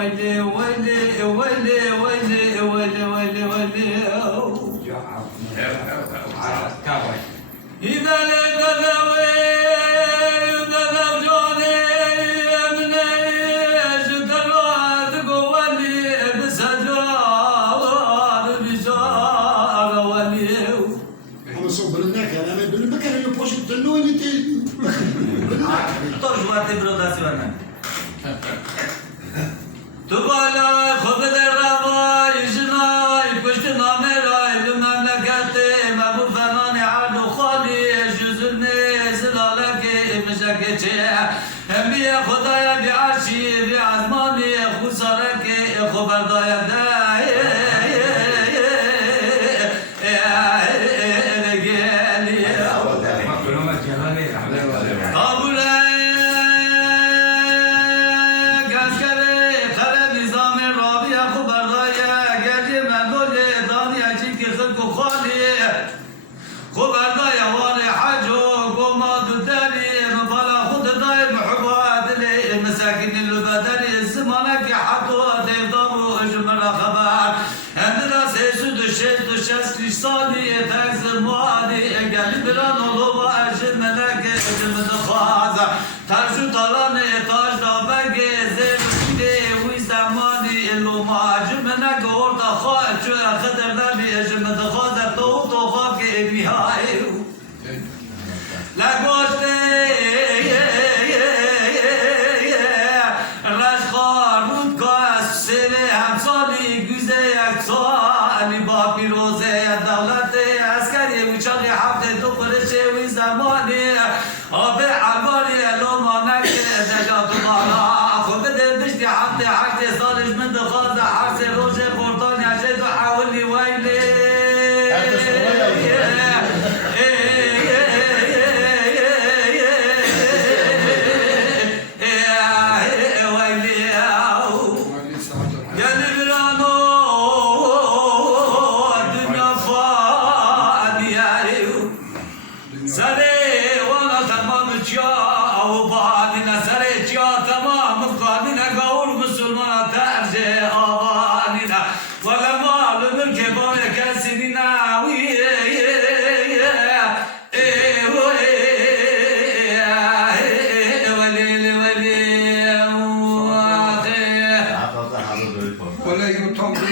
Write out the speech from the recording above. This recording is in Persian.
ويلي ويلي ويلي ويلي ويلي ويلي ويلي إذا لك ذوي ذنب جوني من جد الوقت قولي بسجار بشار ولي أنا صوب لناك أنا بالمكان اللي بوش التنو اللي تي طرش وقت بروداسي وانا تبالا خبز الرواي جناي كشت نامراي بمملكتي مبو فناني عدو خالي جزني زلالك مشاكتي أمي خدايا بعرشي بعزماني خسارك خبر دايا داي مساكين البدن زمانك حطوا تفضلوا اجمل خبر عندنا سيسود الشيء الشاس لساني تكسر مالي قلب رانو اجملك اجمل خازا ترجو طلاني تاج دابك زين وي زماني اللو ما اجملك ورد خاطر شو خدر نبي اجمل خازا تو خاك نهايه لا قلت پیروزه دولت عسکری وچاقی هفته دو فرشه وی زمانی آب عباری لومانک نجات بالا خود دلبشتی هفته هشت سالش من دخواز حرس روش خورتان یجد و حولی ویلی سري وانا تمام جا او بعدنا سري جا تمام قادنا قول مسلمان ترجع اواننا ولا مال من كبار كسرنا وي ولي